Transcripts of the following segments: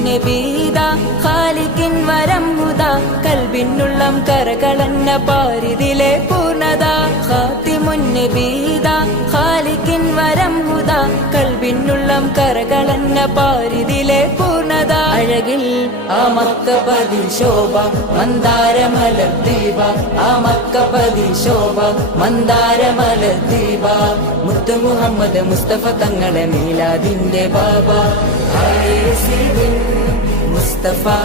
മുന്നബീത ഖാലിക്കിൻ വരം ഹുദ കൽബിനുള്ളം കരകളന്ന പാരിതിലെ പൂർണത. ഖാത്തിമുൻ നബീദ ഖാലിക്കിൻ വരം ഹുദ കൽബിനുള്ളം കരകളന്ന പാരിതിലെ പൂർണത. അഴകിൽ ആ മക്കപതി ശോഭ മന്ദാരമല ദീപ. ആ മക്കപതി ശോഭ മന്ദാരമല ദീപ. മുത്തു മുഹമ്മദ് മുസ്തഫ തങ്ങളെ മീലാദിന്റെ ബാബ. نصيب مصطفى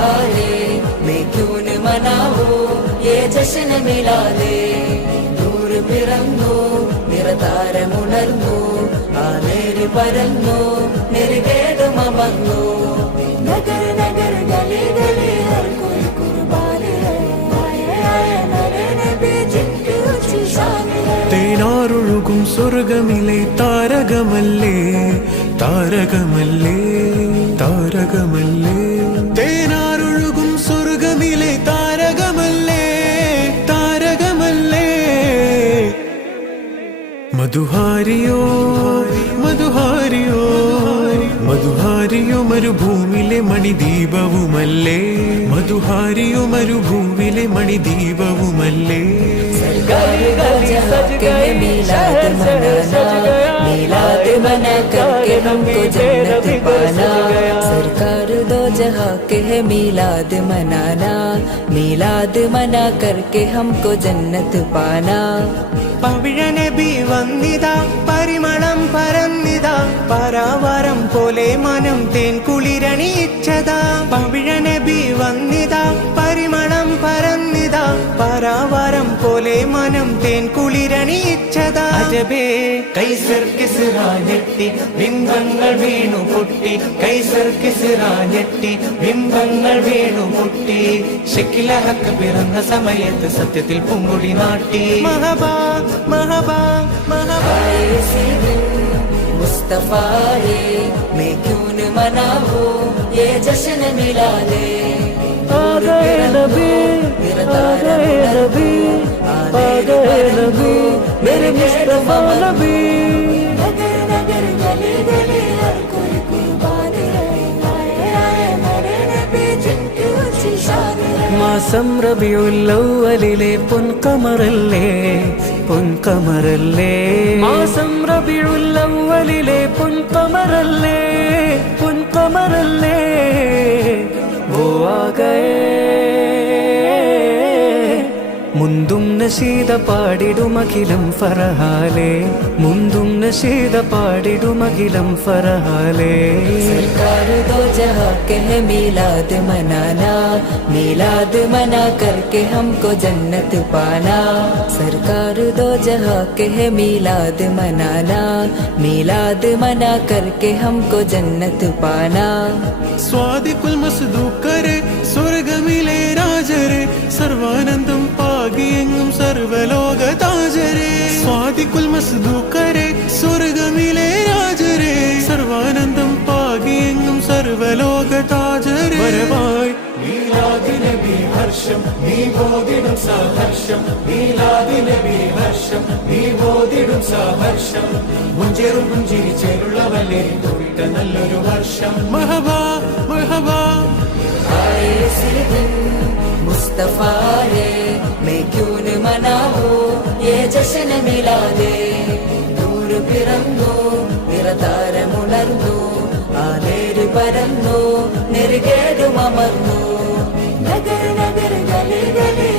തേനാറൊഴുകും സ്വർഗമിലെ താരകമല്ലേ താരകമല്ലേ? താരകമല്ലേ തേനാറൊഴുകും സ്വർഗമിലെ താരകമല്ലേ താരകമല്ലേ മധുഹാരിയോ മധുഹാരിയോ മധുഹാരിയോ മരുഭൂമിലെ മണിദീപവുമല്ലേ മധുഹാരിയോ മരുഭൂമിലെ മണിദീപവുമല്ലേ सरकार का जहाँ के मिलाद मनाना मिलाद मना करके हमको जन्नत पाना सरकार दो जहाँ के है मिलाद मनाना मिलाद मना करके हमको जन्नत पाना പവിഴനബി വന്നിത പരിമളം പരന്നിത പരാവരം പോലെ മനം തേൻ കുളിരണിയിച്ചതാ പവിഴനബി വന്നിത പരിമളം പരന്നിത പരാവരം പോലെ മനം തേൻ കുളിരണിയിച്ചതാ അജബേ കൈസർ കിസിറാ ഞെട്ടി ബിംബങ്ങൾ വീണു പൊട്ടി കൈസർ കിസിറാ ഞെട്ടി ബിംബങ്ങൾ വീണു പൊട്ടി ഷെക്കിലഹക്ക് പിറന്ന സമയത്ത് സത്യത്തിൽ പൂങ്കുടി നാട്ടി മഹബാ മഹബാ മഹബാ आए सी दिन मुस्तफा रे मैं क्यों न मनाऊं ये जश्न मिला ले आ गए नबी आ गए नबी आ गए नबी मेरे मुस्तफा नबी नगर नगर गली गली हर कोई कुर्बान है आए आए मेरे नबी जिनकी ऊंची शान है മാസം റബിയുല്ലവലിലെ പൊൻകമറല്ലേ പൊൻകമറല്ലേ മാസം റബിയുല്ലവലിലെ പൊൻകമറല്ലേ പൊൻകമറല്ലേ ഓ ആകേ മുന്തും നശീത പാടിടുമഖിലം ഫറഹാലേ മുന്തും നശീത പാടിടുമഖിലം ഫറഹാലേ सरकार दो जहाँ के है मिलाद मनाना मिलाद मना करके हमको जन्नत पाना सरकार दो जहाँ के है मिलाद मनाना मिलाद मना करके हमको जन्नत पाना സ്വാദിക്കുൽ മസ്ദൂക്കരെ സ്വർഗമിലെ രാജരെ സർവാനന്ദം പാകിയെങ്ങും സർവലോക താജരെ സ്വാദിക്കുൽ മസ്ദൂക്കരെ സ്വർഗമിലെ രാജരെ. സർവാനന്ദം പാകിയെങ്ങും സർവലോക താജരെ വരവായി നീലാദിനബി ഹർഷം നീ ബോധിടും സഹർഷം. നീലാദിനബി ഹർഷം നീ ബോധിടും സഹർഷം. മുഞ്ചേറും പുഞ്ചിരി ചേരുള്ളവല്ലേ തൊഴിട്ട നല്ലൊരു വർഷം. മഹബാ മഹബാ. आए നെറുകേടും അമർന്നു. നഗര നഗര ഗലി ഗലി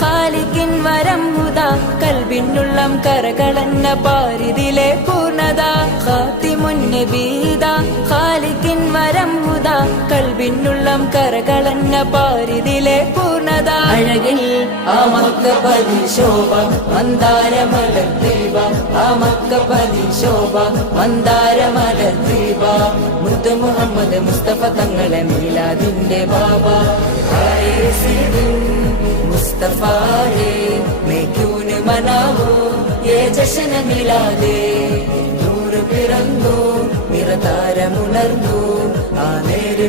ഖാലിക്കിൻ വരം ഹുദ കൽബിനുള്ളം കരകളന്ന പാരിതിലെ പൂർണത. ഖാത്തിമുന്നബീദ ഖാ വരം ഹുദ കൽബിനുള്ളം കരകളന്ന പാരിതിലെ പൂർണ്ണത അഴകിൽ ആ മക്കപതി ശോഭ മന്ദാരമലർ ദീപ ആ മക്കപതി ശോഭ മന്ദാരമലർ ദീപ മുത്തു മുഹമ്മദ് മുസ്തഫ തങ്ങളെ മീലാദിന്റെ ബാബ ആയേ സിദിൻ मुस्तफा रे मैं क्यों न मनाऊं ये जश्न मिला दे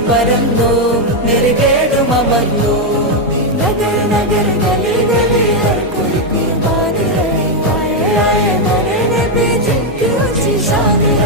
परमनो निर्गेडु ममनो नगर नगर, गली गली, हर कोई कुर्बान है आए आए मरे जिनकी शान है।